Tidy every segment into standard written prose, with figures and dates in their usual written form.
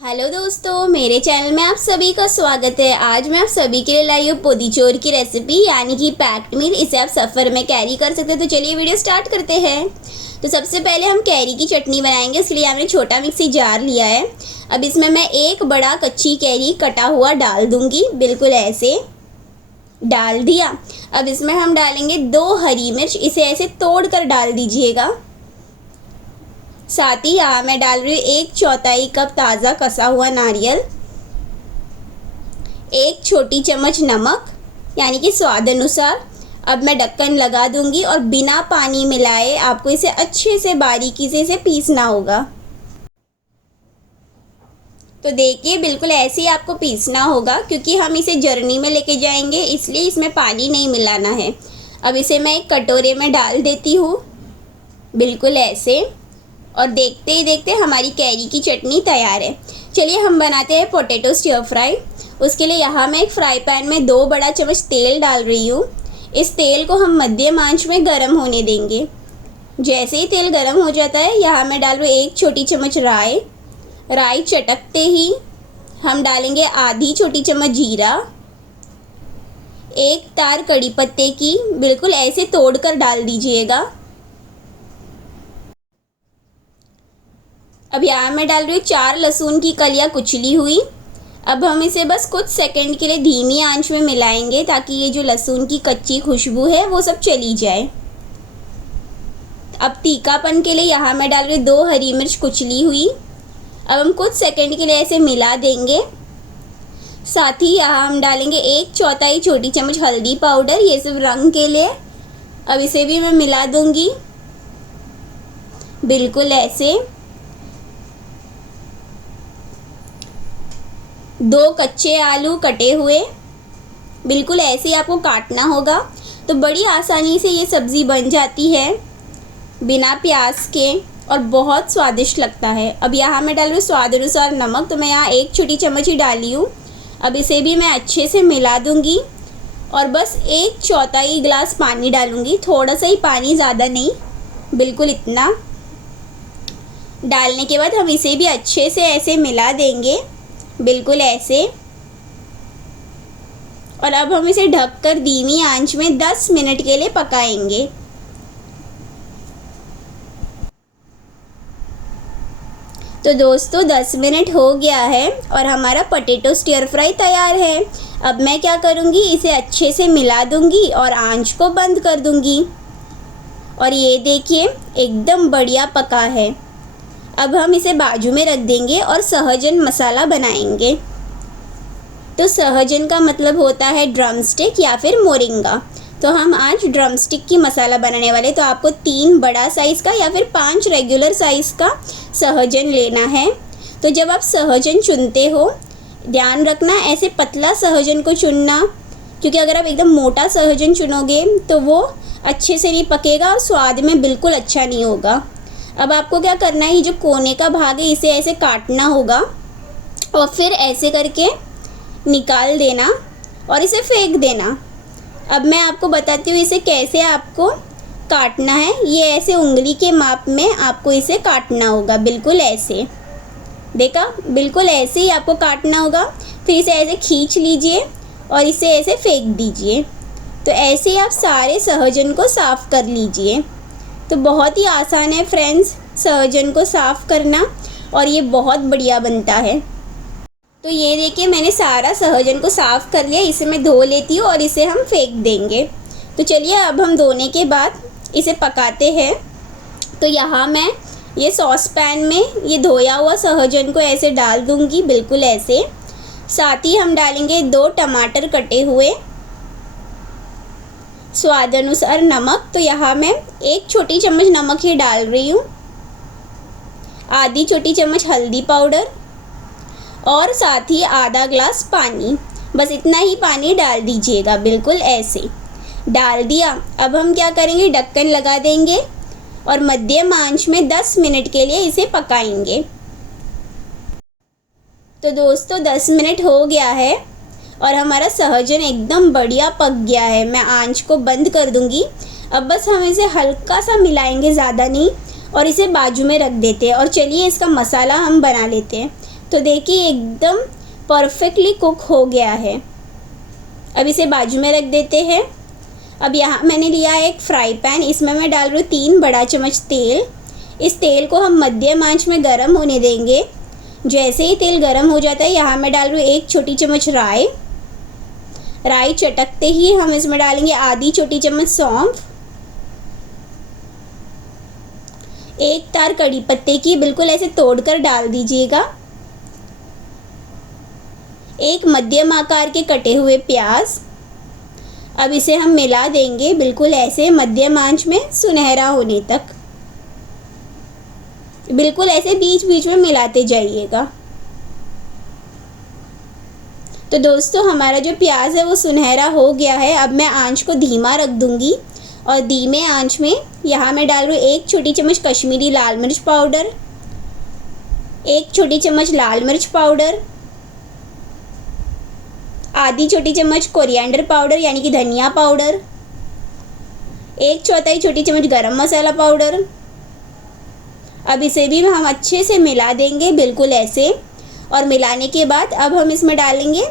Hello दोस्तों, मेरे channel में आप सभी का स्वागत है। आज मैं आप सभी के लिए लाई हूँ पोदीचोर की रेसिपी यानी कि पैक्ड मील। इसे आप सफ़र में कैरी कर सकते हैं। तो चलिए वीडियो स्टार्ट करते हैं। तो सबसे पहले हम कैरी की चटनी बनाएंगे। इसके लिए हमने छोटा मिक्सी जार लिया है। अब इसमें मैं एक बड़ा कच्ची कैरी कटा हुआ डाल दूँगी। बिल्कुल ऐसे डाल दिया। अब इसमें हम डालेंगे 2 हरी मिर्च, इसे ऐसे तोड़ कर डाल दीजिएगा। साथ ही यहाँ मैं डाल रही हूँ 1/4 कप ताज़ा कसा हुआ नारियल, 1 छोटी चम्मच नमक यानी कि स्वाद अनुसार। अब मैं ढक्कन लगा दूंगी और बिना पानी मिलाए आपको इसे अच्छे से बारीकी से इसे पीसना होगा। तो देखिए बिल्कुल ऐसे ही आपको पीसना होगा, क्योंकि हम इसे जर्नी में लेके जाएंगे, इसलिए इसमें पानी नहीं मिलाना है। अब इसे मैं एक कटोरे में डाल देती हूँ, बिल्कुल ऐसे। और देखते ही देखते हमारी कैरी की चटनी तैयार है। चलिए हम बनाते हैं पोटैटो स्टर फ्राई। उसके लिए यहाँ मैं एक फ्राई पैन में 2 बड़ा चम्मच तेल डाल रही हूँ। इस तेल को हम मध्यम आंच में गर्म होने देंगे। जैसे ही तेल गर्म हो जाता है, यहाँ मैं डाल रही हूँ 1 छोटी चम्मच राई। राई चटकते ही हम डालेंगे आधी छोटी चम्मच जीरा, 1 तार कड़ी पत्ते की, बिल्कुल ऐसे तोड़कर डाल दीजिएगा। अब यहाँ मैं डाल रही हूँ 4 लहसुन की कलियाँ कुचली हुई। अब हम इसे बस कुछ सेकंड के लिए धीमी आंच में मिलाएंगे, ताकि ये जो लहसुन की कच्ची खुशबू है वो सब चली जाए। अब तीखापन के लिए यहाँ मैं डाल रही हूँ 2 हरी मिर्च कुचली हुई। अब हम कुछ सेकंड के लिए ऐसे मिला देंगे। साथ ही यहाँ हम डालेंगे 1/4 छोटी चम्मच हल्दी पाउडर, ये सिर्फ रंग के लिए। अब इसे भी मैं मिला दूँगी, बिल्कुल ऐसे। 2 कच्चे आलू कटे हुए, बिल्कुल ऐसे ही आपको काटना होगा। तो बड़ी आसानी से ये सब्ज़ी बन जाती है बिना प्याज के, और बहुत स्वादिष्ट लगता है। अब यहाँ मैं डाल रही हूँ स्वाद अनुसार नमक। तो मैं यहाँ 1 छोटी चम्मच ही डाली हूँ। अब इसे भी मैं अच्छे से मिला दूँगी और बस 1/4 गिलास पानी डालूँगी। थोड़ा सा ही पानी, ज़्यादा नहीं, बिल्कुल इतना। डालने के बाद हम इसे भी अच्छे से ऐसे मिला देंगे, बिल्कुल ऐसे। और अब हम इसे ढककर धीमी आंच में 10 मिनट के लिए पकाएंगे। तो दोस्तों 10 मिनट हो गया है और हमारा पोटैटो स्टर फ्राई तैयार है। अब मैं क्या करूँगी, इसे अच्छे से मिला दूँगी और आंच को बंद कर दूँगी। और ये देखिए एकदम बढ़िया पका है। अब हम इसे बाजू में रख देंगे और सहजन मसाला बनाएंगे। तो सहजन का मतलब होता है ड्रमस्टिक या फिर मोरिंगा। तो हम आज ड्रमस्टिक की मसाला बनाने वाले। तो आपको 3 बड़ा साइज़ का या फिर 5 रेगुलर साइज़ का सहजन लेना है। तो जब आप सहजन चुनते हो, ध्यान रखना ऐसे पतला सहजन को चुनना, क्योंकि अगर आप एकदम मोटा सहजन चुनोगे तो वो अच्छे से नहीं पकेगा और स्वाद में बिल्कुल अच्छा नहीं होगा। अब आपको क्या करना है, ये जो कोने का भाग है इसे ऐसे काटना होगा और फिर ऐसे करके निकाल देना और इसे फेंक देना। अब मैं आपको बताती हूँ इसे कैसे आपको काटना है। ये ऐसे उंगली के माप में आपको इसे काटना होगा, बिल्कुल ऐसे। देखा, बिल्कुल ऐसे ही आपको काटना होगा। फिर इसे ऐसे खींच लीजिए और इसे ऐसे फेंक दीजिए। तो ऐसे ही आप सारे सहजन को साफ़ कर लीजिए। तो बहुत ही आसान है फ्रेंड्स सहजन को साफ़ करना, और ये बहुत बढ़िया बनता है। तो ये देखिए मैंने सारा सहजन को साफ़ कर लिया। इसे मैं धो लेती हूँ और इसे हम फेंक देंगे। तो चलिए अब हम धोने के बाद इसे पकाते हैं। तो यहाँ मैं ये सॉस पैन में ये धोया हुआ सहजन को ऐसे डाल दूँगी, बिल्कुल ऐसे। साथ ही हम डालेंगे 2 टमाटर कटे हुए, स्वाद अनुसार नमक। तो यहाँ मैं 1 छोटी चम्मच नमक ही डाल रही हूँ, आधी छोटी चम्मच हल्दी पाउडर और साथ ही आधा ग्लास पानी। बस इतना ही पानी डाल दीजिएगा, बिल्कुल ऐसे डाल दिया। अब हम क्या करेंगे, ढक्कन लगा देंगे और मध्यम आंच में 10 मिनट के लिए इसे पकाएंगे। तो दोस्तों 10 मिनट हो गया है और हमारा सहजन एकदम बढ़िया पक गया है। मैं आंच को बंद कर दूंगी। अब बस हम इसे हल्का सा मिलाएंगे, ज़्यादा नहीं, और इसे बाजू में रख देते हैं। और चलिए इसका मसाला हम बना लेते हैं। तो देखिए एकदम परफेक्टली कुक हो गया है। अब इसे बाजू में रख देते हैं। अब यहाँ मैंने लिया है एक फ्राई पैन, इसमें मैं डाल रही हूँ 3 बड़ा चम्मच तेल। इस तेल को हम मध्यम आंच में गर्म होने देंगे। जैसे ही तेल गर्म हो जाता है, यहाँ मैं डाल रही हूँ 1 छोटी चम्मच राई। राई चटकते ही हम इसमें डालेंगे आधी छोटी चम्मच सौंफ, 1 तार कड़ी पत्ते की बिल्कुल ऐसे तोड़कर डाल दीजिएगा, 1 मध्यम आकार के कटे हुए प्याज। अब इसे हम मिला देंगे बिल्कुल ऐसे मध्यम आंच में सुनहरा होने तक। बिल्कुल ऐसे बीच बीच में मिलाते जाइएगा। तो दोस्तों हमारा जो प्याज है वो सुनहरा हो गया है। अब मैं आंच को धीमा रख दूंगी और धीमे आंच में यहाँ मैं डाल रही हूँ 1 छोटी चम्मच कश्मीरी लाल मिर्च पाउडर, 1 छोटी चम्मच लाल मिर्च पाउडर, आधी छोटी चम्मच कोरिएंडर पाउडर यानी कि धनिया पाउडर, 1/4 छोटी चम्मच गरम मसाला पाउडर। अब इसे भी हम अच्छे से मिला देंगे बिल्कुल ऐसे। और मिलाने के बाद अब हम इसमें डालेंगे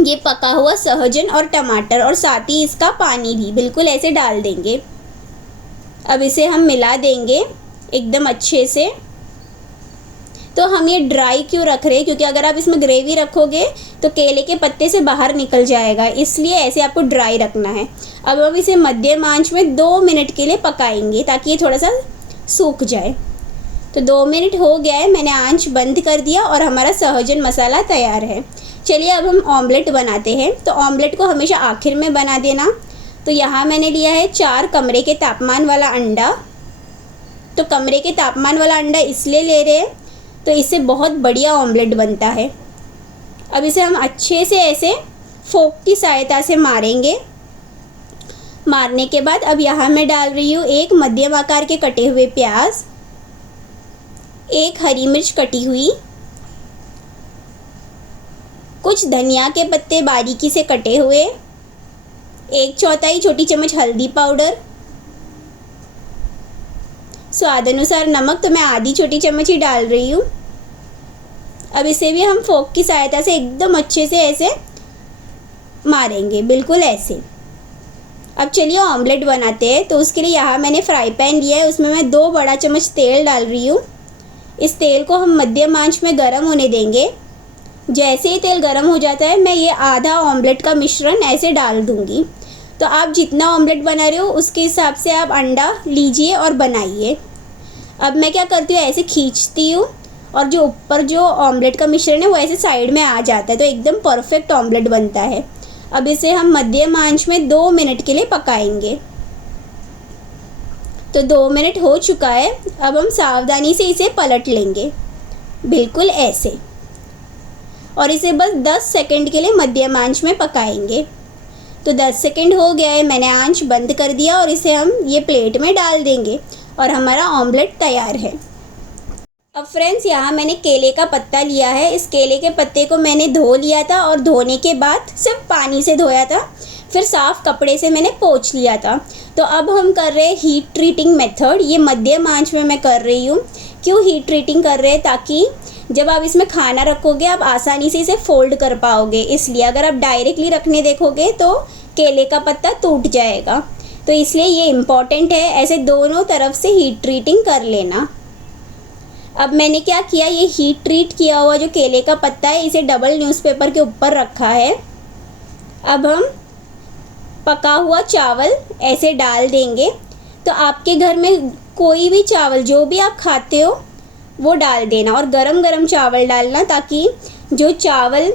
ये पका हुआ सहजन और टमाटर, और साथ ही इसका पानी भी बिल्कुल ऐसे डाल देंगे। अब इसे हम मिला देंगे एकदम अच्छे से। तो हम ये ड्राई क्यों रख रहे हैं, क्योंकि अगर आप इसमें ग्रेवी रखोगे तो केले के पत्ते से बाहर निकल जाएगा, इसलिए ऐसे आपको ड्राई रखना है। अब हम इसे मध्यम आंच में 2 मिनट के लिए पकाएंगे ताकि ये थोड़ा सा सूख जाए। तो 2 मिनट हो गया है, मैंने आंच बंद कर दिया और हमारा सहजन मसाला तैयार है। चलिए अब हम ऑमलेट बनाते हैं। तो ऑमलेट को हमेशा आखिर में बना देना। तो यहाँ मैंने लिया है 4 कमरे के तापमान वाला अंडा। तो कमरे के तापमान वाला अंडा इसलिए ले रहे हैं तो इससे बहुत बढ़िया ऑमलेट बनता है। अब इसे हम अच्छे से ऐसे फोक की सहायता से मारेंगे। मारने के बाद अब यहाँ मैं डाल रही हूँ 1 मध्यम आकार के कटे हुए प्याज, 1 हरी मिर्च कटी हुई, कुछ धनिया के पत्ते बारीकी से कटे हुए, 1/4 छोटी चम्मच हल्दी पाउडर, स्वाद अनुसार नमक, तो मैं आधी छोटी चम्मच ही डाल रही हूँ। अब इसे भी हम फोक की सहायता से एकदम अच्छे से ऐसे मारेंगे बिल्कुल ऐसे। अब चलिए ऑमलेट बनाते हैं। तो उसके लिए यहाँ मैंने फ्राई पैन लिया है, उसमें मैं 2 बड़ा चम्मच तेल डाल रही हूँ। इस तेल को हम मध्यम आंच में गर्म होने देंगे। जैसे ही तेल गर्म हो जाता है, मैं ये आधा ऑमलेट का मिश्रण ऐसे डाल दूँगी। तो आप जितना ऑमलेट बना रहे हो उसके हिसाब से आप अंडा लीजिए और बनाइए। अब मैं क्या करती हूँ, ऐसे खींचती हूँ और जो ऊपर जो ऑमलेट का मिश्रण है वो ऐसे साइड में आ जाता है, तो एकदम परफेक्ट ऑमलेट बनता है। अब इसे हम मध्यम आंच में 2 मिनट के लिए पकाएंगे। तो 2 मिनट हो चुका है। अब हम सावधानी से इसे पलट लेंगे बिल्कुल ऐसे, और इसे बस 10 सेकंड के लिए मध्यम आंच में पकाएंगे। तो 10 सेकंड हो गया है, मैंने आंच बंद कर दिया और इसे हम ये प्लेट में डाल देंगे और हमारा ऑमलेट तैयार है। अब फ्रेंड्स यहाँ मैंने केले का पत्ता लिया है। इस केले के पत्ते को मैंने धो लिया था और धोने के बाद सिर्फ पानी से धोया था, फिर साफ़ कपड़े से मैंने पोंछ लिया था। तो अब हम कर रहे हैं हीट ट्रीटिंग मेथड। ये मध्यम आंच में मैं कर रही हूँ। क्यों हीट ट्रीटिंग कर रहे हैं, ताकि जब आप इसमें खाना रखोगे आप आसानी से इसे फोल्ड कर पाओगे। इसलिए अगर आप डायरेक्टली रखने देखोगे तो केले का पत्ता टूट जाएगा, तो इसलिए ये इम्पॉर्टेंट है ऐसे दोनों तरफ से हीट ट्रीटिंग कर लेना। अब मैंने क्या किया, ये हीट ट्रीट किया हुआ जो केले का पत्ता है इसे डबल न्यूज़पेपर के ऊपर रखा है। अब हम पका हुआ चावल ऐसे डाल देंगे। तो आपके घर में कोई भी चावल जो भी आप खाते हो वो डाल देना, और गरम गरम चावल डालना, ताकि जो चावल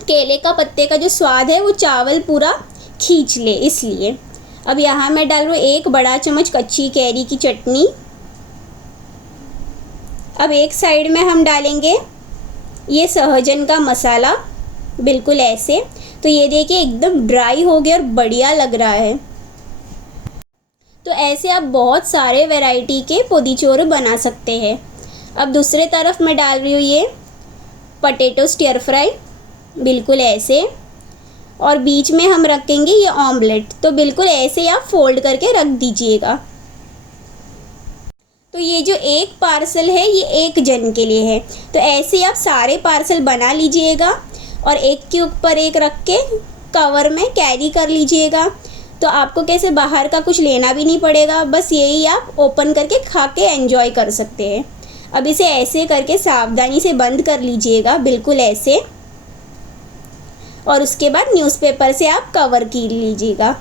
केले का पत्ते का जो स्वाद है वो चावल पूरा खींच ले। इसलिए अब यहाँ मैं डाल रही हूँ 1 बड़ा चम्मच कच्ची कैरी की चटनी। अब एक साइड में हम डालेंगे ये सहजन का मसाला बिल्कुल ऐसे। तो ये देखिए एकदम ड्राई हो गया और बढ़िया लग रहा है। तो ऐसे आप बहुत सारे वैरायटी के पोदीचोरे बना सकते हैं। अब दूसरे तरफ मैं डाल रही हूँ ये पटेटो स्टियर फ्राई बिल्कुल ऐसे, और बीच में हम रखेंगे ये ऑमलेट। तो बिल्कुल ऐसे ही आप फोल्ड करके रख दीजिएगा। तो ये जो एक पार्सल है ये एक जन के लिए है। तो ऐसे आप सारे पार्सल बना लीजिएगा और एक के ऊपर एक रख के कवर में कैरी कर लीजिएगा। तो आपको कैसे बाहर का कुछ लेना भी नहीं पड़ेगा, बस यही आप ओपन करके खा के एंजॉय कर सकते हैं। अब इसे ऐसे करके सावधानी से बंद कर लीजिएगा, बिल्कुल ऐसे, और उसके बाद न्यूज़पेपर से आप कवर कर लीजिएगा,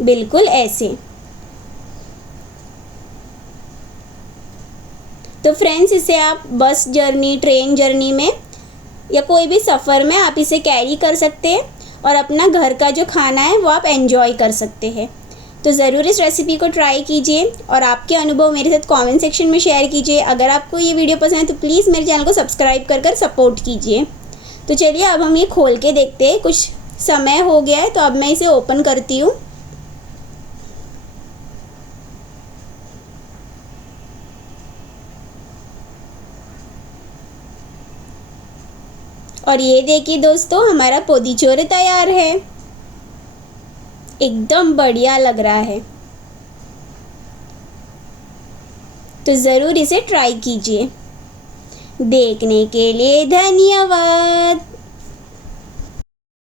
बिल्कुल ऐसे। तो फ्रेंड्स, इसे आप बस जर्नी, ट्रेन जर्नी में या कोई भी सफ़र में आप इसे कैरी कर सकते हैं और अपना घर का जो खाना है वो आप एंजॉय कर सकते हैं। तो ज़रूर इस रेसिपी को ट्राई कीजिए और आपके अनुभव मेरे साथ कमेंट सेक्शन में शेयर कीजिए। अगर आपको ये वीडियो पसंद है तो प्लीज़ मेरे चैनल को सब्सक्राइब कर सपोर्ट कीजिए। तो चलिए अब हम ये खोल के देखते हैं। कुछ समय हो गया है तो अब मैं इसे ओपन करती हूँ। और ये देखिए दोस्तों, हमारा पोदीचोरे तैयार है। एकदम बढ़िया लग रहा है। तो ज़रूर इसे ट्राई कीजिए। देखने के लिए धन्यवाद।